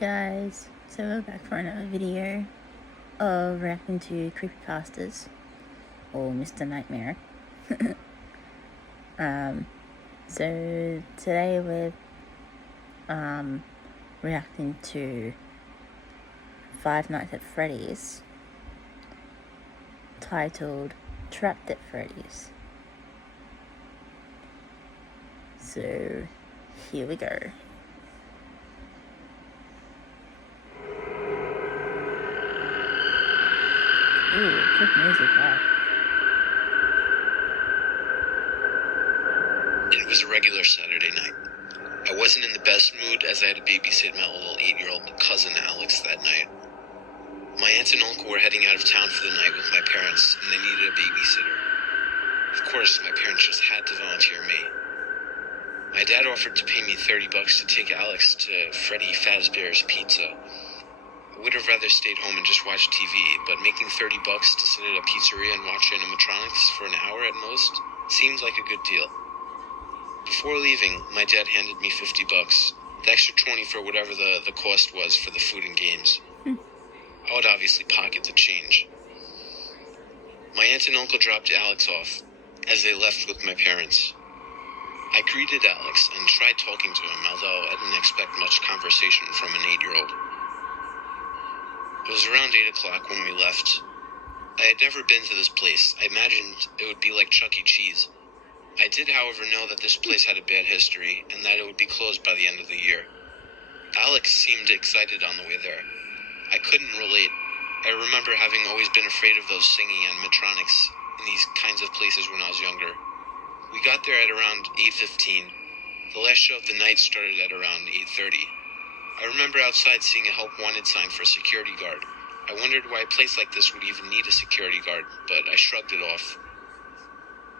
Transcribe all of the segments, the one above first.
Guys, so we're back for another video of reacting to creepypastas or Mr. Nightmare. So today we're reacting to Five Nights at Freddy's, titled Trapped at Freddy's. So here we go. Ooh, good music, wow. It was a regular Saturday night. I wasn't in the best mood as I had to babysit my little 8-year-old cousin Alex that night. My aunt and uncle were heading out of town for the night with my parents, and they needed a babysitter. Of course, my parents just had to volunteer me. My dad offered to pay me $30 to take Alex to Freddy Fazbear's Pizza. I would have rather stayed home and just watched TV, but making $30 to sit at a pizzeria and watch animatronics for an hour at most seemed like a good deal. Before leaving, my dad handed me $50, the extra $20 for whatever the cost was for the food and games. I would obviously pocket the change. My aunt and uncle dropped Alex off as they left with my parents. I greeted Alex and tried talking to him, although I didn't expect much conversation from an 8-year-old. It was around 8 o'clock when we left. I had never been to this place. I imagined it would be like Chuck E. Cheese. I did, however, know that this place had a bad history and that it would be closed by the end of the year. Alex seemed excited on the way there. I couldn't relate. I remember having always been afraid of those singing animatronics in these kinds of places when I was younger. We got there at around 8:15. The last show of the night started at around 8:30. I remember outside seeing a help wanted sign for a security guard. I wondered why a place like this would even need a security guard, but I shrugged it off.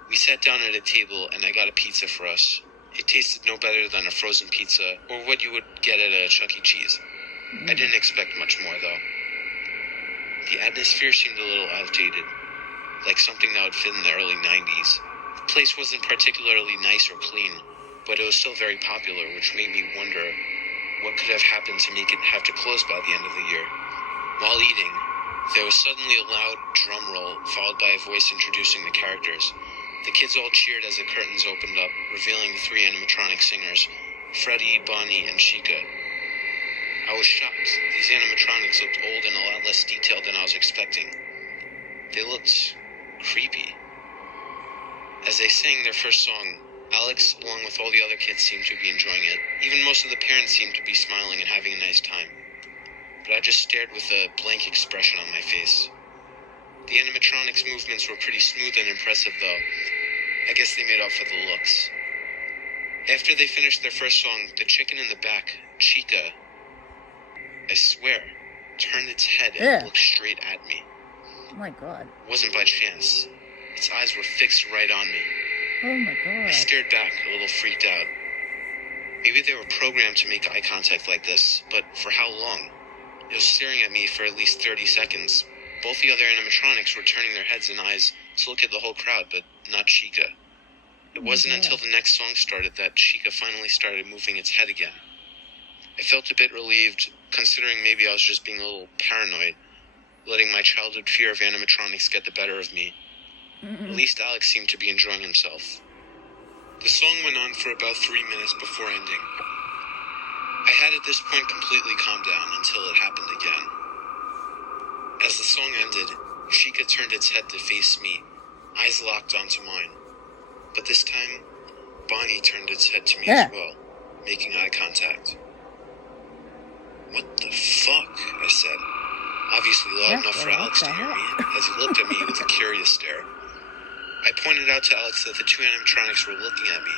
We sat down at a table and I got a pizza for us. It tasted no better than a frozen pizza or what you would get at a Chuck E. Cheese. I didn't expect much more though. The atmosphere seemed a little outdated, like something that would fit in the early 90s. The place wasn't particularly nice or clean, but it was still very popular, which made me wonder what could have happened to make it have to close by the end of the year. While eating, there was suddenly a loud drum roll, followed by a voice introducing the characters. The kids all cheered as the curtains opened up, revealing the 3 animatronic singers, Freddy, Bonnie, and Chica. I was shocked. These animatronics looked old and a lot less detailed than I was expecting. They looked creepy. As they sang their first song, Alex, along with all the other kids, seemed to be enjoying it. Even most of the parents seemed to be smiling and having a nice time. But I just stared with a blank expression on my face. The animatronics' movements were pretty smooth and impressive, though. I guess they made up for the looks. After they finished their first song, the chicken in the back, Chica, I swear, turned its head and looked straight at me. Oh my god. It wasn't by chance. Its eyes were fixed right on me. Oh my god. I stared back, a little freaked out. Maybe they were programmed to make eye contact like this, but for how long? It was staring at me for at least 30 seconds. Both the other animatronics were turning their heads and eyes to look at the whole crowd, but not Chica. It wasn't until the next song started that Chica finally started moving its head again. I felt a bit relieved, considering maybe I was just being a little paranoid, letting my childhood fear of animatronics get the better of me. At least Alex seemed to be enjoying himself. The song went on for about 3 minutes before ending. I had at this point completely calmed down until it happened again. As the song ended, Chica turned its head to face me, eyes locked onto mine. But this time, Bonnie turned its head to me as well, making eye contact. "What the fuck?" I said, obviously loud enough for Alex to hear me, as he looked at me with a curious stare. I pointed out to Alex that the 2 animatronics were looking at me.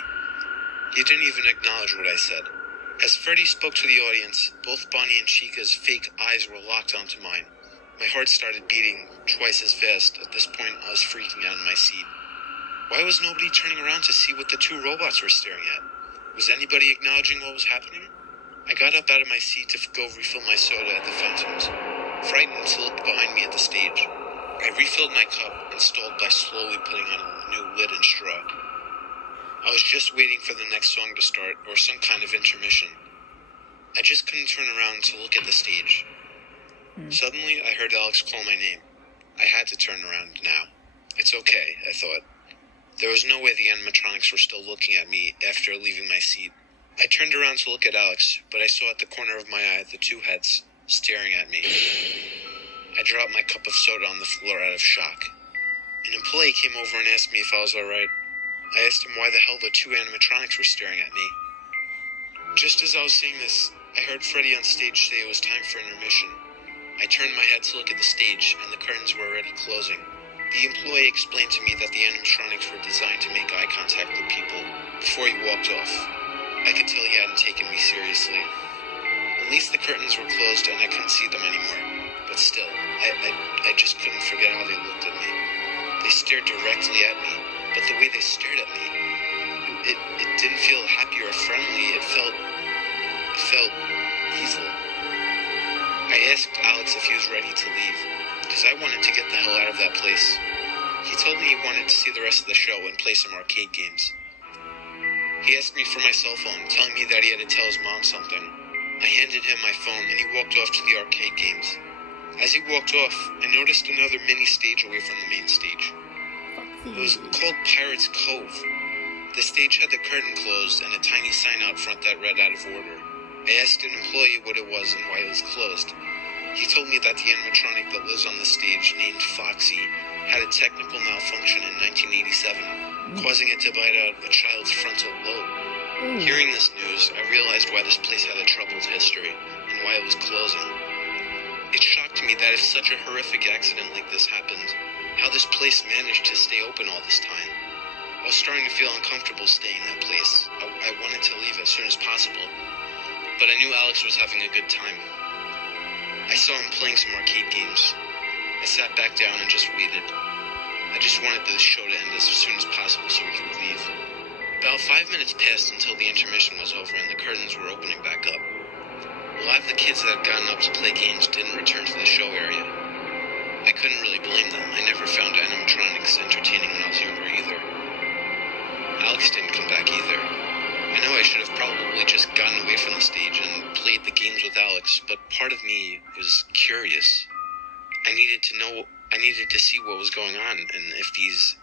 He didn't even acknowledge what I said. As Freddy spoke to the audience, both Bonnie and Chica's fake eyes were locked onto mine. My heart started beating twice as fast. At this point, I was freaking out in my seat. Why was nobody turning around to see what the 2 robots were staring at? Was anybody acknowledging what was happening? I got up out of my seat to go refill my soda at the fountains, frightened to look behind me at the stage. I refilled my cup and stalled by slowly putting on a new lid and straw. I was just waiting for the next song to start or some kind of intermission. I just couldn't turn around to look at the stage. Suddenly, I heard Alex call my name. I had to turn around now. It's okay, I thought. There was no way the animatronics were still looking at me after leaving my seat. I turned around to look at Alex, but I saw at the corner of my eye the two heads staring at me. I dropped my cup of soda on the floor out of shock. An employee came over and asked me if I was alright. I asked him why the hell the two animatronics were staring at me. Just as I was saying this, I heard Freddy on stage say it was time for intermission. I turned my head to look at the stage, and the curtains were already closing. The employee explained to me that the animatronics were designed to make eye contact with people before he walked off. I could tell he hadn't taken me seriously. At least the curtains were closed and I couldn't see them anymore. But still, I just couldn't forget how they looked at me. They stared directly at me, but the way they stared at me, it didn't feel happy or friendly. It felt evil. I asked Alex if he was ready to leave, because I wanted to get the hell out of that place. He told me he wanted to see the rest of the show and play some arcade games. He asked me for my cell phone, telling me that he had to tell his mom something. I handed him my phone and he walked off to the arcade games. As he walked off, I noticed another mini stage away from the main stage. It was called Pirates Cove. The stage had the curtain closed and a tiny sign out front that read out of order. I asked an employee what it was and why it was closed. He told me that the animatronic that lives on the stage, named Foxy, had a technical malfunction in 1987, causing it to bite out a child's frontal lobe. Hearing this news, I realized why this place had a troubled history and why it was closing. It shocked me that if such a horrific accident like this happened, how this place managed to stay open all this time. I was starting to feel uncomfortable staying in that place. I wanted to leave as soon as possible, but I knew Alex was having a good time. I saw him playing some arcade games. I sat back down and just waited. I just wanted the show to end as soon as possible so we could leave. About 5 minutes passed until the intermission was over and the curtains were opening back up. A lot of the kids that had gotten up to play games didn't return to the show area. I couldn't really blame them. I never found animatronics entertaining when I was younger either. Alex didn't come back either. I know I should have probably just gotten away from the stage and played the games with Alex, but part of me was curious. I needed to see what was going on and if these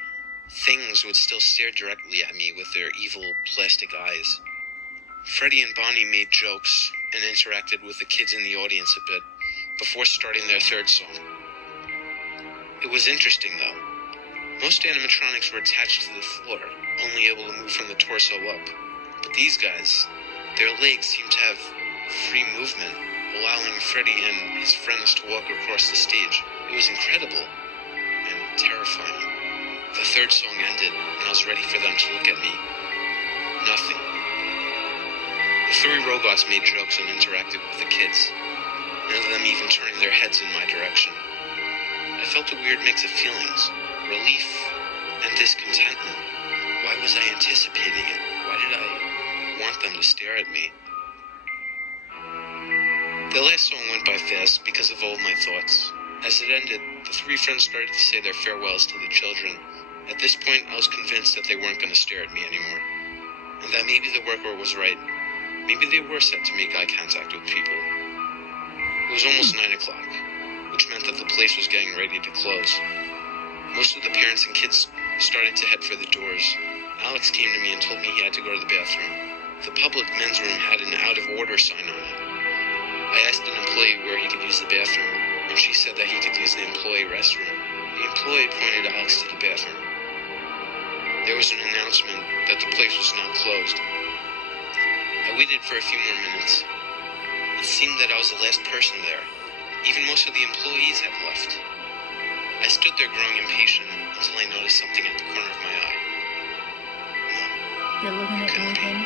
things would still stare directly at me with their evil plastic eyes. Freddy and Bonnie made jokes and interacted with the kids in the audience a bit before starting their third song. It was interesting though. Most animatronics were attached to the floor, only able to move from the torso up. But these guys, their legs seemed to have free movement, allowing Freddy and his friends to walk across the stage. It was incredible and terrifying. The third song ended, and I was ready for them to look at me. Nothing. The three robots made jokes and interacted with the kids, none of them even turning their heads in my direction. I felt a weird mix of feelings, relief and discontentment. Why was I anticipating it? Why did I want them to stare at me? The last song went by fast because of all my thoughts. As it ended, the three friends started to say their farewells to the children. At this point, I was convinced that they weren't going to stare at me anymore, and that maybe the worker was right. Maybe they were set to make eye contact with people. It was almost 9 o'clock, which meant that the place was getting ready to close. Most of the parents and kids started to head for the doors. Alex came to me and told me he had to go to the bathroom. The public men's room had an out-of-order sign on it. I asked an employee where he could use the bathroom, and she said that he could use the employee restroom. The employee pointed Alex to the bathroom. There was an announcement that the place was not closed. I waited for a few more minutes. It seemed that I was the last person there. Even most of the employees had left. I stood there growing impatient until I noticed something at the corner of my eye. No. They're looking at you again.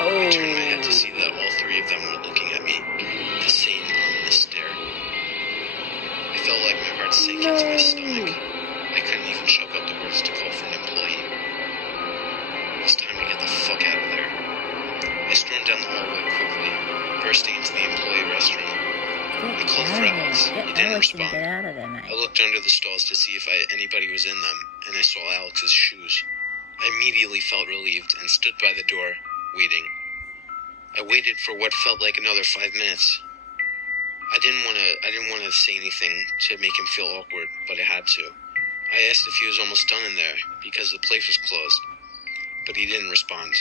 I turned my head to see that all three of them were looking at me. The same ominous stare. I felt like my heart sank into my stomach. I couldn't even choke out the words to call for an employee. It was time to get the fuck out of there. I stormed down the hallway quickly, bursting into the employee restroom. I called for Alex. He didn't respond. Get out of there, mate. I looked under the stalls to see if anybody was in them, and I saw Alex's shoes. I immediately felt relieved and stood by the door, waiting. I waited for what felt like another 5 minutes. I didn't want to say anything to make him feel awkward, but I had to. I asked if he was almost done in there, because the place was closed, but he didn't respond.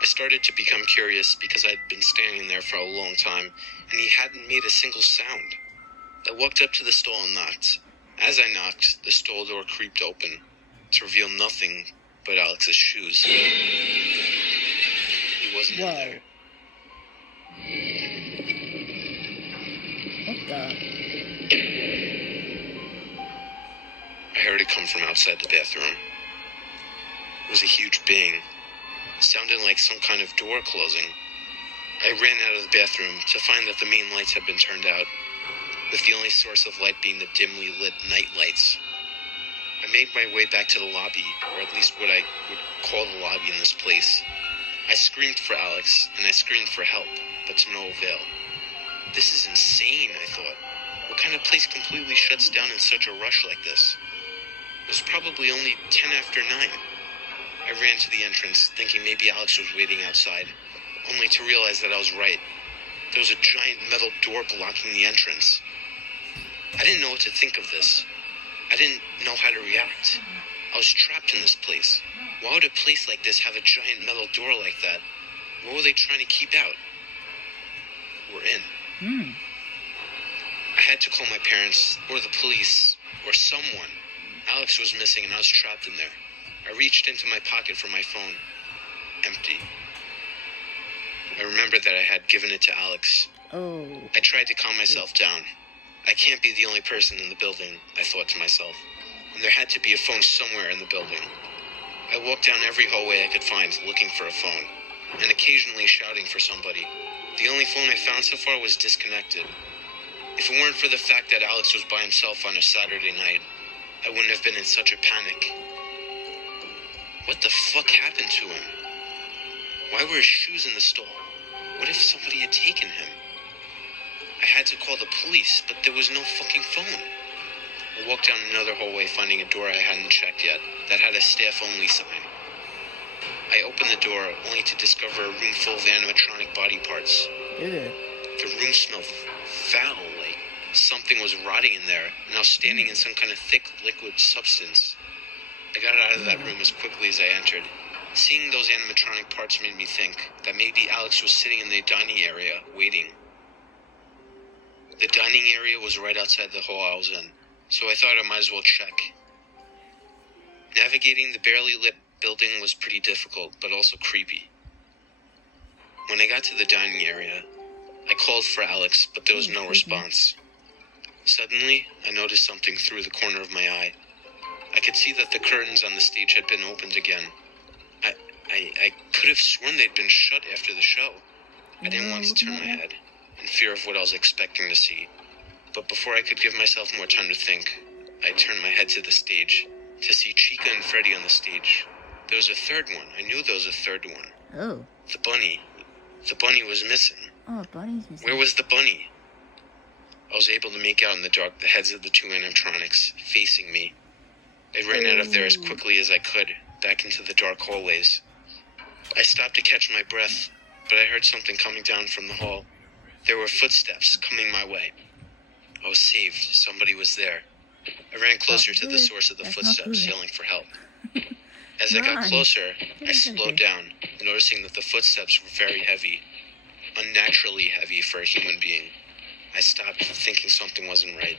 I started to become curious because I'd been standing there for a long time, and he hadn't made a single sound. I walked up to the stall and knocked. As I knocked, the stall door creaked open to reveal nothing but Alex's shoes. He wasn't in there. What the? I heard it come from outside the bathroom. It was a huge bang. It sounded like some kind of door closing. I ran out of the bathroom to find that the main lights had been turned out, with the only source of light being the dimly lit night lights. I made my way back to the lobby, or at least what I would call the lobby in this place. I screamed for Alex, and I screamed for help, but to no avail. This is insane, I thought. What kind of place completely shuts down in such a rush like this? It was probably only 10 after 9. I ran to the entrance, thinking maybe Alex was waiting outside, only to realize that I was right. There was a giant metal door blocking the entrance. I didn't know what to think of this. I didn't know how to react. I was trapped in this place. Why would a place like this have a giant metal door like that? What were they trying to keep out? We're in. I had to call my parents, or the police, or someone. Alex was missing and I was trapped in there. I reached into my pocket for my phone. Empty. I remembered that I had given it to Alex. Oh. I tried to calm myself down. I can't be the only person in the building, I thought to myself. And there had to be a phone somewhere in the building. I walked down every hallway I could find looking for a phone, and occasionally shouting for somebody. The only phone I found so far was disconnected. If it weren't for the fact that Alex was by himself on a Saturday night, I wouldn't have been in such a panic. What the fuck happened to him? Why were his shoes in the stall? What if somebody had taken him? I had to call the police, but there was no fucking phone. I walked down another hallway, finding a door I hadn't checked yet, that had a staff-only sign. I opened the door, only to discover a room full of animatronic body parts. Ew. The room smelled foul, like something was rotting in there, and I was standing in some kind of thick liquid substance. I got out of that room as quickly as I entered. Seeing those animatronic parts made me think that maybe Alex was sitting in the dining area, waiting. The dining area was right outside the hall I was in, so I thought I might as well check. Navigating the barely lit building was pretty difficult, but also creepy. When I got to the dining area, I called for Alex, but there was no response. Suddenly, I noticed something through the corner of my eye. I could see that the curtains on the stage had been opened again. I could have sworn they'd been shut after the show. I didn't want to turn my head, in fear of what I was expecting to see. But before I could give myself more time to think, I turned my head to the stage, to see Chica and Freddy on the stage. There was a third one. I knew there was a third one. Oh. The bunny. The bunny was missing. Oh, bunny's missing. Where was the bunny? I was able to make out in the dark the heads of the two animatronics, facing me. I ran out of there as quickly as I could, back into the dark hallways. I stopped to catch my breath, but I heard something coming down from the hall. There were footsteps coming my way. I was saved. Somebody was there. I ran closer to the source of the footsteps, yelling for help. As I got closer, I slowed down, noticing that the footsteps were very heavy, unnaturally heavy for a human being. I stopped, thinking something wasn't right.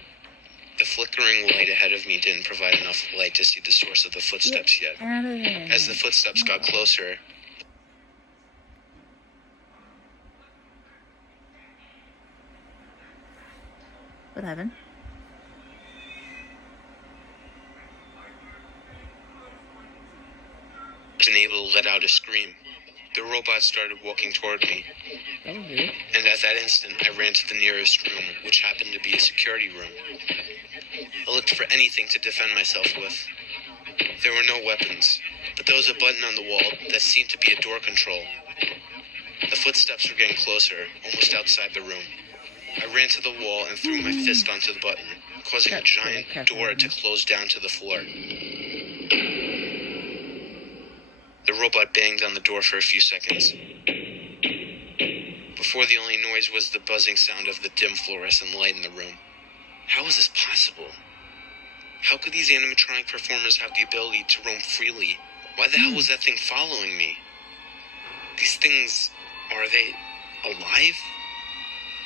The flickering light ahead of me didn't provide enough light to see the source of the footsteps yet. As the footsteps got closer, What happened? I wasn't able to let out a scream. The robot started walking toward me, and at that instant, I ran to the nearest room, which happened to be a security room. I looked for anything to defend myself with. There were no weapons, but there was a button on the wall that seemed to be a door control. The footsteps were getting closer, almost outside the room. I ran to the wall and threw my fist onto the button, causing a giant door to close down to the floor. The robot banged on the door for a few seconds. Before, the only noise was the buzzing sound of the dim fluorescent light in the room. How was this possible? How could these animatronic performers have the ability to roam freely? Why the hell was that thing following me? These things, are they alive?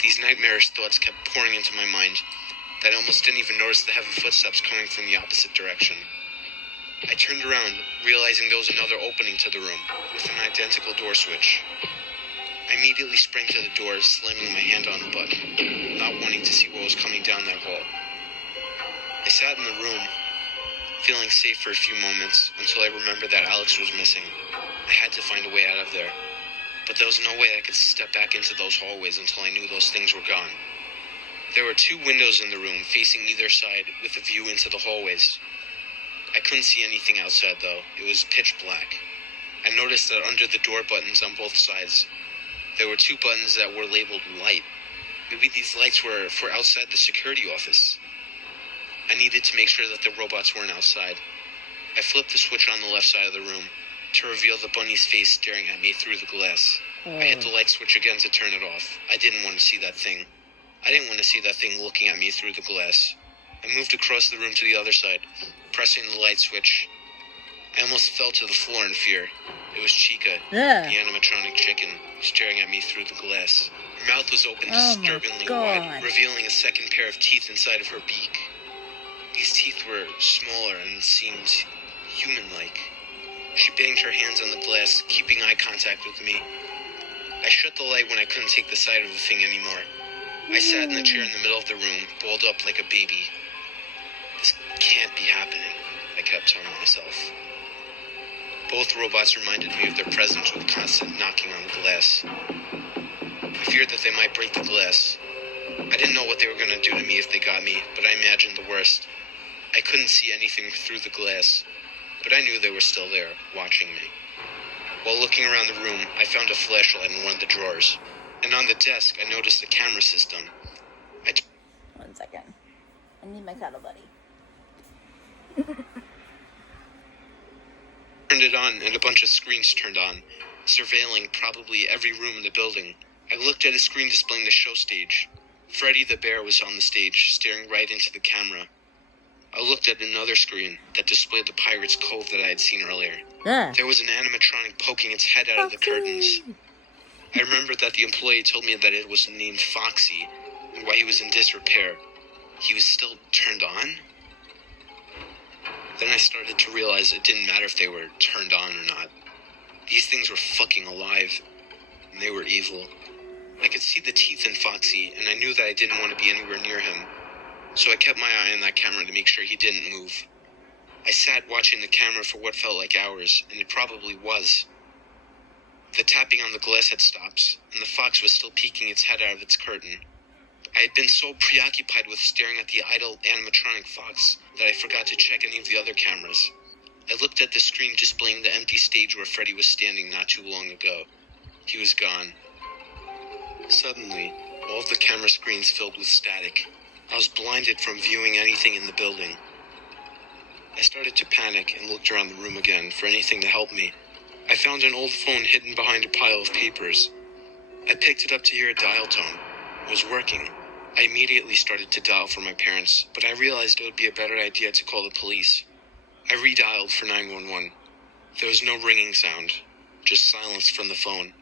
These nightmarish thoughts kept pouring into my mind that I almost didn't even notice the heavy footsteps coming from the opposite direction. I turned around, realizing there was another opening to the room, with an identical door switch. I immediately sprang to the door, slamming my hand on the button, not wanting to see what was coming down that hall. I sat in the room, feeling safe for a few moments, until I remembered that Alex was missing. I had to find a way out of there. But there was no way I could step back into those hallways until I knew those things were gone. There were 2 windows in the room, facing either side, with a view into the hallways. I couldn't see anything outside, though. It was pitch black. I noticed that under the door buttons on both sides, there were 2 buttons that were labeled light. Maybe these lights were for outside the security office. I needed to make sure that the robots weren't outside. I flipped the switch on the left side of the room to reveal the bunny's face staring at me through the glass. I hit the light switch again to turn it off. I didn't want to see that thing. I didn't want to see that thing looking at me through the glass. I moved across the room to the other side, pressing the light switch. I almost fell to the floor in fear. It was Chica, the animatronic chicken, staring at me through the glass. Her mouth was open disturbingly wide, revealing a second pair of teeth inside of her beak. These teeth were smaller and seemed human-like. She banged her hands on the glass, keeping eye contact with me. I shut the light when I couldn't take the sight of the thing anymore. I sat in the chair in the middle of the room, balled up like a baby. This can't be happening, I kept telling myself. Both robots reminded me of their presence with constant knocking on the glass. I feared that they might break the glass. I didn't know what they were going to do to me if they got me, but I imagined the worst. I couldn't see anything through the glass, but I knew they were still there, watching me. While looking around the room, I found a flashlight in one of the drawers, and on the desk, I noticed the camera system. 1 second. I need my cuddle buddy. Turned it on, and a bunch of screens turned on, surveilling probably every room in the building. I looked at a screen displaying the show stage. Freddy the bear was on the stage, staring right into the camera. I looked at another screen that displayed the Pirate's Cove that I had seen earlier. There was an animatronic poking its head out of the curtains. I remembered that the employee told me that it was named Foxy, and while he was in disrepair, he was still turned on? Then I started to realize it didn't matter if they were turned on or not. These things were fucking alive, and they were evil. I could see the teeth in Foxy, and I knew that I didn't want to be anywhere near him. So I kept my eye on that camera to make sure he didn't move. I sat watching the camera for what felt like hours, and it probably was. The tapping on the glass had stopped, and the fox was still peeking its head out of its curtain. I had been so preoccupied with staring at the idle animatronic fox that I forgot to check any of the other cameras. I looked at the screen displaying the empty stage where Freddy was standing not too long ago. He was gone. Suddenly, all of the camera screens filled with static. I was blinded from viewing anything in the building. I started to panic and looked around the room again for anything to help me. I found an old phone hidden behind a pile of papers. I picked it up to hear a dial tone. It was working. I immediately started to dial for my parents, but I realized it would be a better idea to call the police. I redialed for 911. There was no ringing sound, just silence from the phone.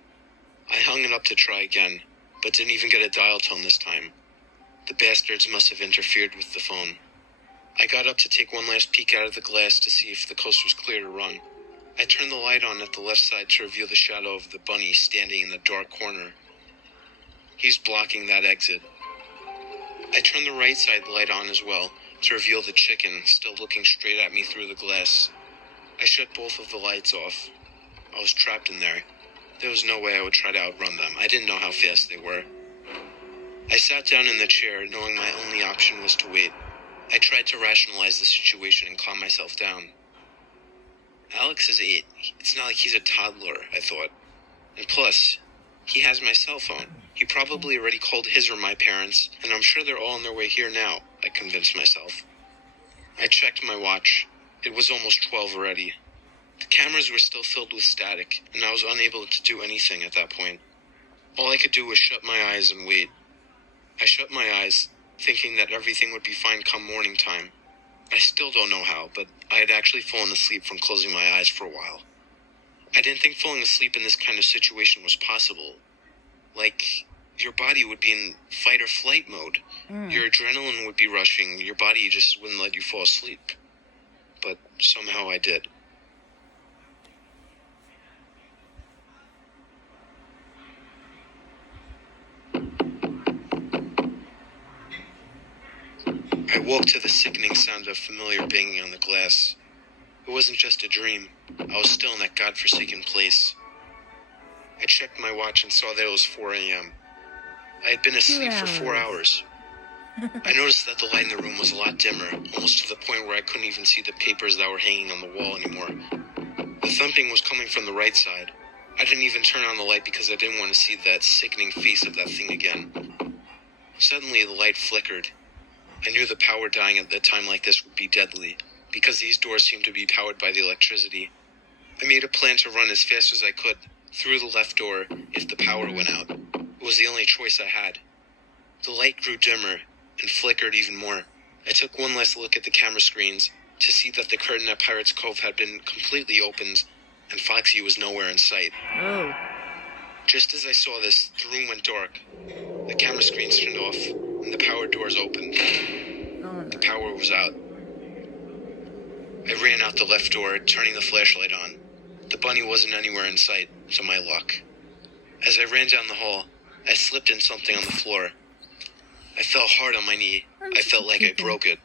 I hung it up to try again, but didn't even get a dial tone this time. The bastards must have interfered with the phone. I got up to take one last peek out of the glass to see if the coast was clear to run. I turned the light on at the left side to reveal the shadow of the bunny standing in the dark corner. He's blocking that exit. I turned the right side light on as well to reveal the chicken still looking straight at me through the glass. I shut both of the lights off. I was trapped in there. There was no way I would try to outrun them. I didn't know how fast they were. I sat down in the chair, knowing my only option was to wait. I tried to rationalize the situation and calm myself down. Alex is 8. It's not like he's a toddler, I thought. And plus, he has my cell phone. He probably already called his or my parents, and I'm sure they're all on their way here now, I convinced myself. I checked my watch. It was almost 12 already. The cameras were still filled with static, and I was unable to do anything at that point. All I could do was shut my eyes and wait. I shut my eyes, thinking that everything would be fine come morning time. I still don't know how, but I had actually fallen asleep from closing my eyes for a while. I didn't think falling asleep in this kind of situation was possible. Like, your body would be in fight or flight mode. Your adrenaline would be rushing. Your body just wouldn't let you fall asleep. But somehow I did. I woke to the sickening sound of familiar banging on the glass. It wasn't just a dream. I was still in that godforsaken place. I checked my watch and saw that it was 4 a.m. I had been asleep for 4 hours. I noticed that the light in the room was a lot dimmer, almost to the point where I couldn't even see the papers that were hanging on the wall anymore. The thumping was coming from the right side. I didn't even turn on the light because I didn't want to see that sickening face of that thing again. Suddenly, the light flickered. I knew the power dying at a time like this would be deadly, because these doors seemed to be powered by the electricity. I made a plan to run as fast as I could, through the left door, if the power went out. It was the only choice I had. The light grew dimmer, and flickered even more. I took one last look at the camera screens, to see that the curtain at Pirate's Cove had been completely opened, and Foxy was nowhere in sight. Oh. Just as I saw this, the room went dark. The camera screens turned off, and the power doors opened. Oh, no. The power was out. I ran out the left door, turning the flashlight on. The bunny wasn't anywhere in sight, to my luck. As I ran down the hall, I slipped in something on the floor. I fell hard on my knee. I felt like I broke it.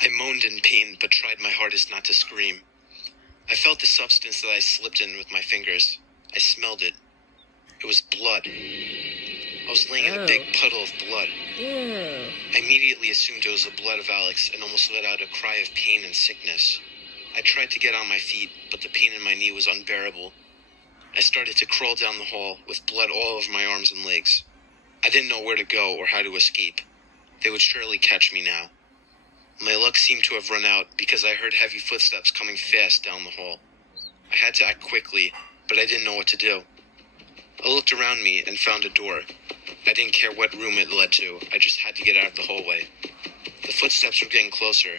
I moaned in pain, but tried my hardest not to scream. I felt the substance that I slipped in with my fingers. I smelled it. It was blood. I was laying in a big puddle of blood. Ew. I immediately assumed it was the blood of Alex and almost let out a cry of pain and sickness. I tried to get on my feet, but the pain in my knee was unbearable. I started to crawl down the hall with blood all over my arms and legs. I didn't know where to go or how to escape. They would surely catch me now. My luck seemed to have run out because I heard heavy footsteps coming fast down the hall. I had to act quickly, but I didn't know what to do. I looked around me and found a door. I didn't care what room it led to. I just had to get out of the hallway. The footsteps were getting closer.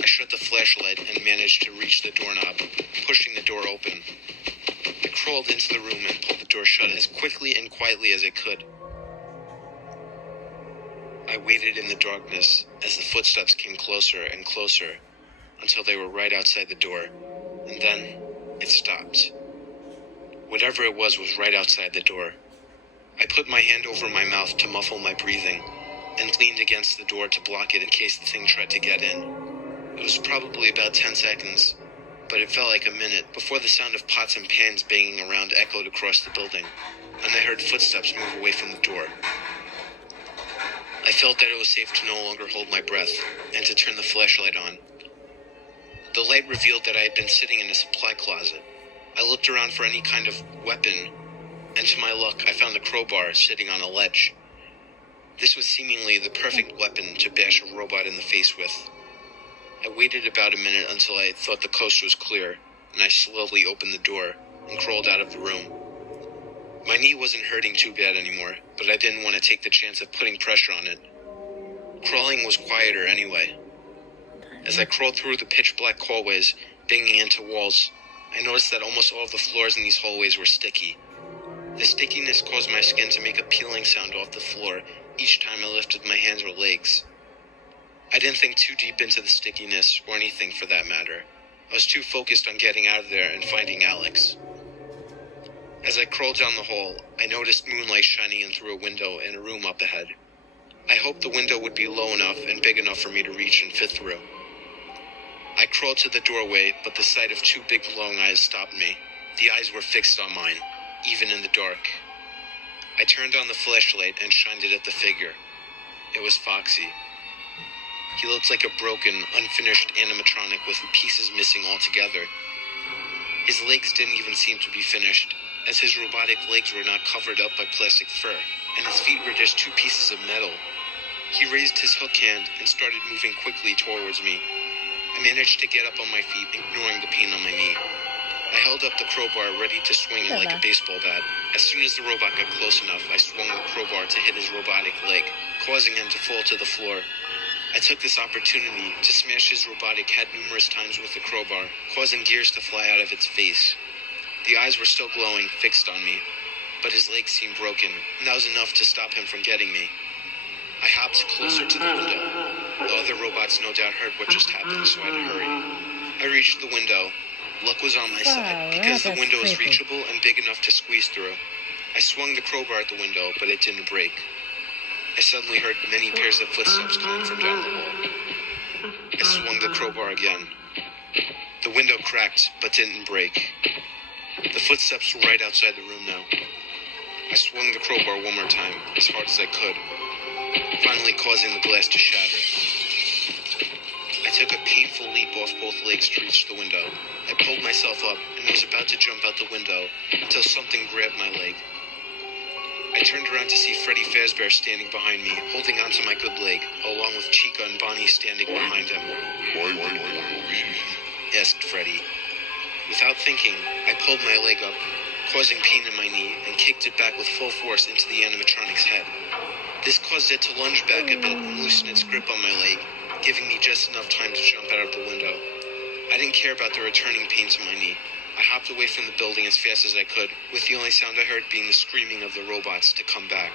I shut the flashlight and managed to reach the doorknob, pushing the door open. I crawled into the room and pulled the door shut as quickly and quietly as I could. I waited in the darkness as the footsteps came closer and closer until they were right outside the door, and then it stopped. Whatever it was right outside the door. I put my hand over my mouth to muffle my breathing and leaned against the door to block it in case the thing tried to get in. It was probably about 10 seconds, but it felt like a minute before the sound of pots and pans banging around echoed across the building, and I heard footsteps move away from the door. I felt that it was safe to no longer hold my breath and to turn the flashlight on. The light revealed that I had been sitting in a supply closet. I looked around for any kind of weapon, and to my luck, I found a crowbar sitting on a ledge. This was seemingly the perfect weapon to bash a robot in the face with. I waited about a minute until I thought the coast was clear, and I slowly opened the door and crawled out of the room. My knee wasn't hurting too bad anymore, but I didn't want to take the chance of putting pressure on it. Crawling was quieter anyway. As I crawled through the pitch-black hallways, banging into walls, I noticed that almost all of the floors in these hallways were sticky. The stickiness caused my skin to make a peeling sound off the floor each time I lifted my hands or legs. I didn't think too deep into the stickiness, or anything for that matter. I was too focused on getting out of there and finding Alex. As I crawled down the hall, I noticed moonlight shining in through a window in a room up ahead. I hoped the window would be low enough and big enough for me to reach and fit through. I crawled to the doorway, but the sight of two big glowing eyes stopped me. The eyes were fixed on mine, even in the dark. I turned on the flashlight and shined it at the figure. It was Foxy. He looked like a broken, unfinished animatronic with pieces missing altogether. His legs didn't even seem to be finished, as his robotic legs were not covered up by plastic fur, and his feet were just 2 pieces of metal. He raised his hook hand and started moving quickly towards me. I managed to get up on my feet, ignoring the pain on my knee. I held up the crowbar ready to swing it like a baseball bat. As soon as the robot got close enough, I swung the crowbar to hit his robotic leg, causing him to fall to the floor. I took this opportunity to smash his robotic head numerous times with the crowbar, causing gears to fly out of its face. The eyes were still glowing, fixed on me, but his legs seemed broken, and that was enough to stop him from getting me. I hopped closer to the window. The other robots no doubt heard what just happened, so I had to hurry. I reached the window. Luck was on my side, because the window was reachable and big enough to squeeze through. I swung the crowbar at the window, but it didn't break. I suddenly heard many pairs of footsteps coming from down the hall. I swung the crowbar again. The window cracked, but didn't break. The footsteps were right outside the room now. I swung the crowbar one more time, as hard as I could, finally causing the glass to shatter. I took a painful leap off both legs to reach the window. I pulled myself up and was about to jump out the window until something grabbed my leg. I turned around to see Freddy Fazbear standing behind me, holding onto my good leg, along with Chica and Bonnie standing behind him. Why did you leave? Asked Freddy. Without thinking, I pulled my leg up, causing pain in my knee, and kicked it back with full force into the animatronic's head. This caused it to lunge back a bit and loosen its grip on my leg, giving me just enough time to jump out of the window. I didn't care about the returning pain to my knee. I hopped away from the building as fast as I could, with the only sound I heard being the screaming of the robots to come back.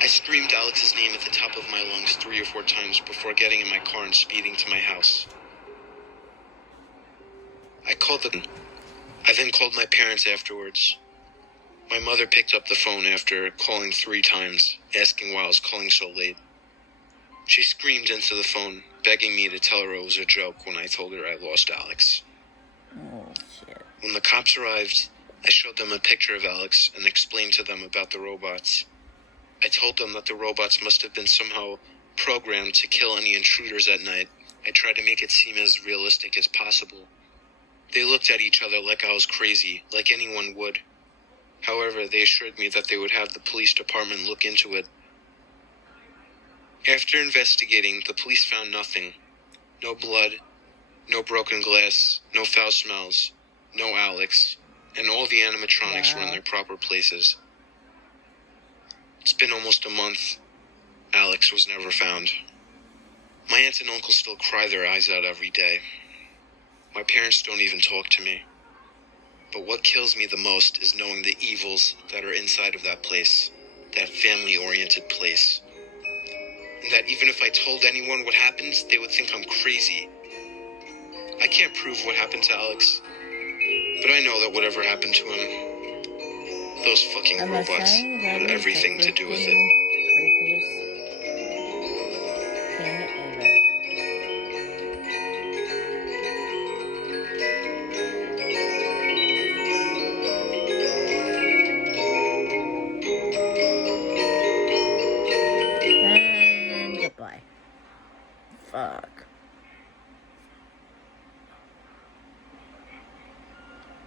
I screamed Alex's name at the top of my lungs 3 or 4 times before getting in my car and speeding to my house. I then called my parents afterwards. My mother picked up the phone after calling 3 times, asking why I was calling so late. She screamed into the phone, begging me to tell her it was a joke when I told her I lost Alex. Oh, shit. When the cops arrived, I showed them a picture of Alex and explained to them about the robots. I told them that the robots must have been somehow programmed to kill any intruders at night. I tried to make it seem as realistic as possible. They looked at each other like I was crazy, like anyone would. However, they assured me that they would have the police department look into it. After investigating, the police found nothing. No blood, no broken glass, no foul smells, no Alex, and all the animatronics were in their proper places. It's been almost a month. Alex was never found. My aunt and uncle still cry their eyes out every day. My parents don't even talk to me. But what kills me the most is knowing the evils that are inside of that place, that family-oriented place. And that even if I told anyone what happened, they would think I'm crazy. I can't prove what happened to Alex, but I know that whatever happened to him, those fucking robots had everything to do with it. And goodbye. Fuck.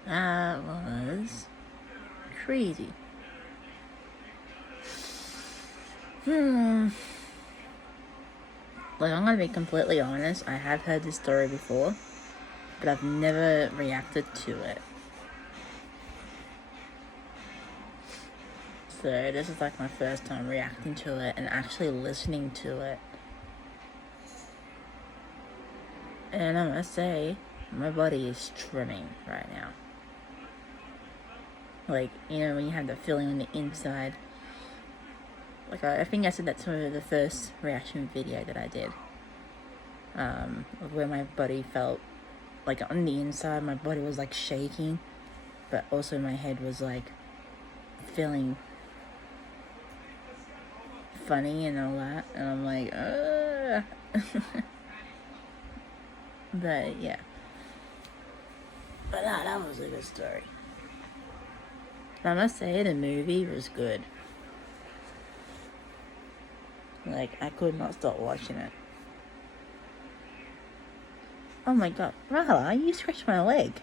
That was crazy. Like, I'm gonna be completely honest, I have heard this story before, but I've never reacted to it. So this is like my first time reacting to it and actually listening to it. And I must say, my body is trimming right now. Like, you know, when you have that feeling on the inside. Like, I think I said that to the first reaction video that I did. Of where my body felt, like on the inside, my body was like shaking. But also my head was like feeling funny and all that. And I'm like, But yeah. But no, that was a good story. I must say the movie was good. Like, I could not stop watching it. Oh my god, Rahala, you scratched my leg.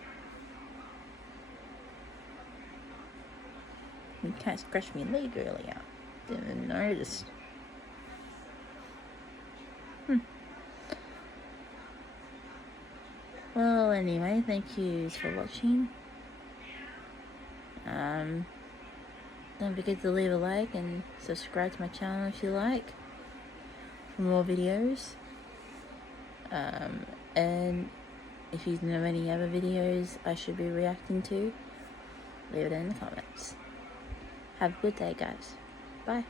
You can't scratch my leg earlier. Didn't even notice. Well, anyway, thank you for watching. Don't forget to leave a like and subscribe to my channel if you like for more videos. And if you know any other videos I should be reacting to, leave it in the comments. Have a good day, guys. Bye.